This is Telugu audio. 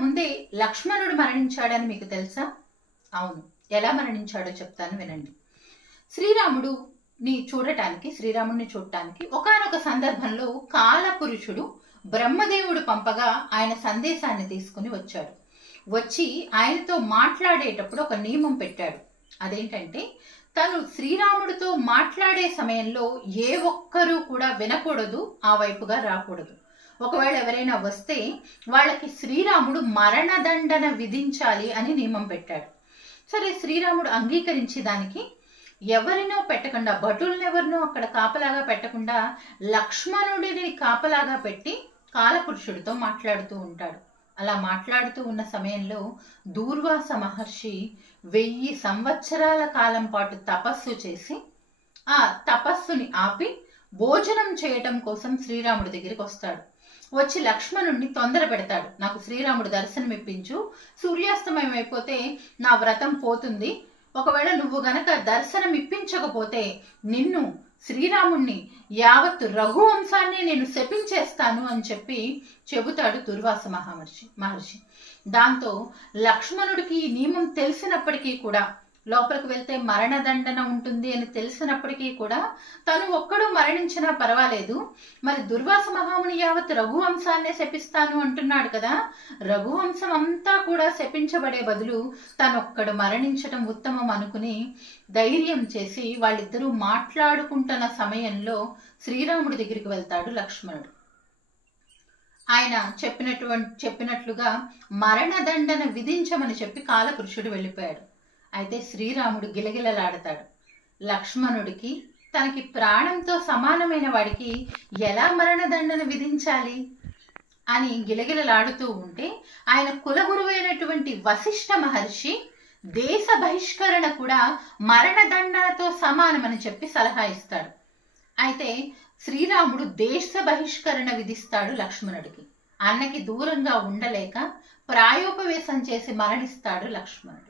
ముందే లక్ష్మణుడు మరణించాడని మీకు తెలుసా? అవును. ఎలా మరణించాడో చెప్తాను వినండి. శ్రీరాముడిని చూడటానికి ఒకానొక సందర్భంలో కాలపురుషుడు బ్రహ్మదేవుడు పంపగా ఆయన సందేశాన్ని తీసుకుని వచ్చాడు. వచ్చి ఆయనతో మాట్లాడేటప్పుడు ఒక నియమం పెట్టాడు. అదేంటంటే, తను శ్రీరాముడితో మాట్లాడే సమయంలో ఏ ఒక్కరూ కూడా వినకూడదు, ఆ వైపుగా రాకూడదు. ఒకవేళ ఎవరైనా వస్తే వాళ్ళకి శ్రీరాముడు మరణదండన విధించాలి అని నియమం పెట్టాడు. సరే, శ్రీరాముడు అంగీకరించి దానికి ఎవరినో పెట్టకుండా, భటులనెవరినో అక్కడ కాపలాగా పెట్టకుండా లక్ష్మణుడిని కాపలాగా పెట్టి కాలపురుషుడితో మాట్లాడుతూ ఉంటాడు. అలా మాట్లాడుతూ ఉన్న సమయంలో దూర్వాస మహర్షి 1000 సంవత్సరాల కాలం పాటు తపస్సు చేసి ఆ తపస్సుని ఆపి భోజనం చేయటం కోసం శ్రీరాముడి దగ్గరికి వస్తాడు. వచ్చి లక్ష్మణుడిని తొందర పెడతాడు. నాకు శ్రీరాముడు దర్శనం ఇప్పించు, సూర్యాస్తమయం అయిపోతే నా వ్రతం పోతుంది, ఒకవేళ నువ్వు గనక దర్శనం ఇప్పించకపోతే నిన్ను, శ్రీరాముణ్ణి, యావత్ రఘువంశాన్ని నేను శపించేస్తాను అని చెప్పి చెబుతాడు దుర్వాస మహర్షి. దాంతో లక్ష్మణుడికి ఈ నియమం తెలిసినప్పటికీ కూడా, లోపలికి వెళ్తే మరణదండన ఉంటుంది అని తెలిసినప్పటికీ కూడా తను ఒక్కడు మరణించినా పర్వాలేదు, మరి దుర్వాస మహాముని యావత్ రఘువంశాన్నే శపిస్తాను అంటున్నాడు కదా, రఘువంశం అంతా కూడా శపించబడే బదులు తనొక్కడు మరణించటం ఉత్తమం అనుకుని ధైర్యం చేసి వాళ్ళిద్దరూ మాట్లాడుకుంటున్న సమయంలో శ్రీరాముడి దగ్గరికి వెళ్తాడు లక్ష్మణుడు. ఆయన చెప్పినట్లుగా మరణదండన విధించమని చెప్పి కాలపురుషుడు వెళ్ళిపోయాడు. అయితే శ్రీరాముడు గిలగిలలాడతాడు. లక్ష్మణుడికి తనకి ప్రాణంతో సమానమైన వాడికి ఎలా మరణదండన విధించాలి అని గిలగిలలాడుతూ ఉంటే, ఆయన కులగురువైనటువంటి వశిష్ఠ మహర్షి దేశ బహిష్కరణ కూడా మరణదండనతో సమానమని చెప్పి సలహా ఇస్తాడు. అయితే శ్రీరాముడు దేశ బహిష్కరణ విధిస్తాడు లక్ష్మణుడికి. అన్నకి దూరంగా ఉండలేక ప్రాయోపవేశం చేసి మరణిస్తాడు లక్ష్మణుడు.